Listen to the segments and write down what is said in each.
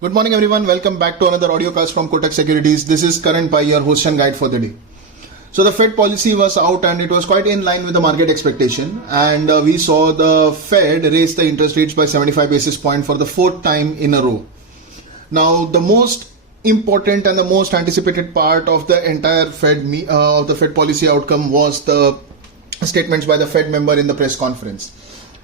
Good morning everyone, welcome back to another audio cast from Kotak Securities. This is Karan Pai, your host and guide for the day. So the Fed policy was out and it was quite in line with the market expectation, and we saw the Fed raise the interest rates by 75 basis points for the fourth time in a row. Now the most important and the most anticipated part of the entire Fed policy outcome was the statements by the Fed member in the press conference.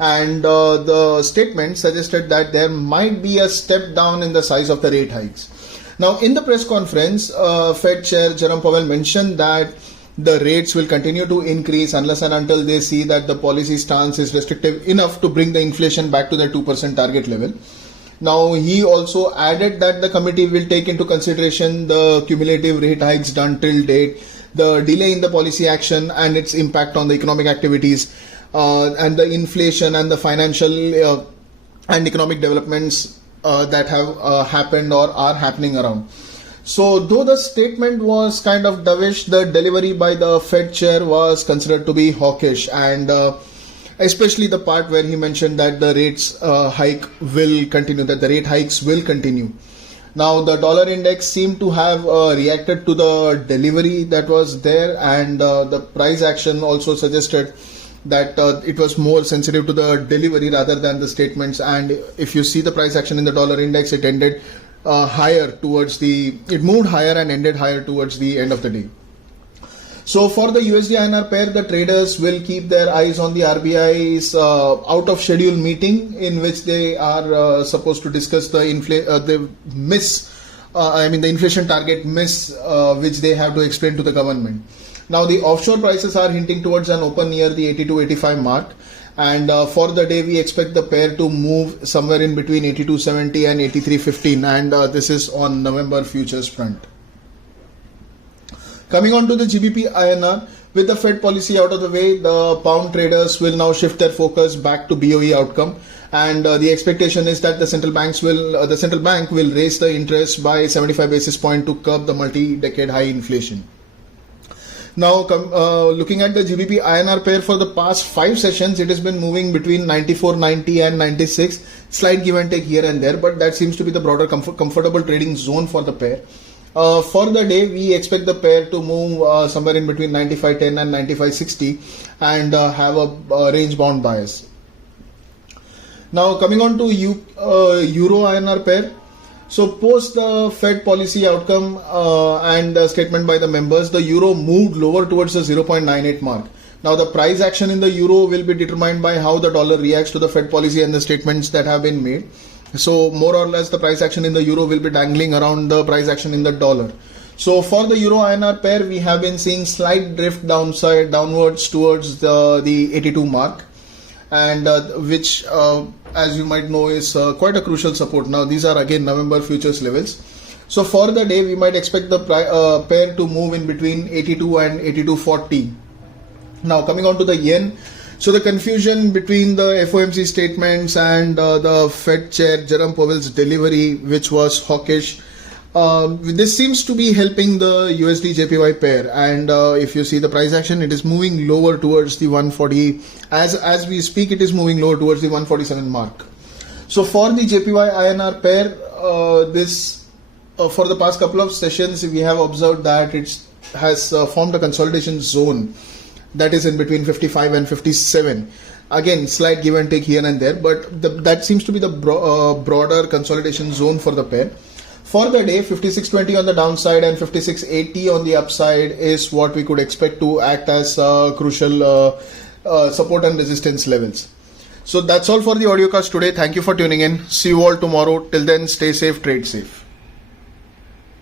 And the statement suggested that there might be a step down in the size of the rate hikes. Now, in the press conference, Fed Chair Jerome Powell mentioned that the rates will continue to increase unless and until they see that the policy stance is restrictive enough to bring the inflation back to the 2% target level. Now, he also added that the committee will take into consideration the cumulative rate hikes done till date, the delay in the policy action and its impact on the economic activities, and the inflation and the financial and economic developments that have happened or are happening around. So though the statement was kind of dovish, the delivery by the Fed chair was considered to be hawkish, and especially the part where he mentioned that the rates hike will continue, that the rate hikes will continue. Now the dollar index seemed to have reacted to the delivery that was there, and the price action also suggested that it was more sensitive to the delivery rather than the statements. And if you see the price action in the dollar index, it ended it moved higher and ended higher towards the end of the day. So for the USDINR pair, the traders will keep their eyes on the RBI's out of schedule meeting, in which they are supposed to discuss the inflation target miss, which they have to explain to the government. Now the offshore prices are hinting towards an open near the 82.85 mark, and for the day we expect the pair to move somewhere in between 82.70 and 83.15, and this is on November futures front. Coming on to the GBP INR, with the Fed policy out of the way, the pound traders will now shift their focus back to BOE outcome, and the expectation is that the central bank will raise the interest by 75 basis points to curb the multi-decade high inflation. Now, looking at the GBP INR pair for the past 5 sessions, it has been moving between 94.90 and 96, slight give and take here and there, but that seems to be the broader comfortable trading zone for the pair. For the day, we expect the pair to move somewhere in between 95.10 and 95.60 and have a range bound bias. Now, coming on to Euro INR pair. So post the Fed policy outcome and the statement by the members, the euro moved lower towards the 0.98 mark. Now the price action in the euro will be determined by how the dollar reacts to the Fed policy and the statements that have been made. So more or less the price action in the euro will be dangling around the price action in the dollar. So for the Euro INR pair, we have been seeing slight drift downwards towards the 82 mark, and which as you might know is quite a crucial support. Now these are again November futures levels. So for the day we might expect the pair to move in between 82 and 82.40. Now coming on to the yen. So the confusion between the FOMC statements and the Fed chair Jerome Powell's delivery, which was hawkish, this seems to be helping the USD JPY pair, and if you see the price action, it is moving lower towards the 140. As we speak, it is moving lower towards the 147 mark. So for the JPY INR pair, for the past couple of sessions, we have observed that it has formed a consolidation zone that is in between 55 and 57. Again, slight give and take here and there, but that seems to be the broader consolidation zone for the pair. For the day, 56.20 on the downside and 56.80 on the upside is what we could expect to act as crucial support and resistance levels. So that's all for the audiocast today. Thank you for tuning in. See you all tomorrow. Till then, stay safe, trade safe.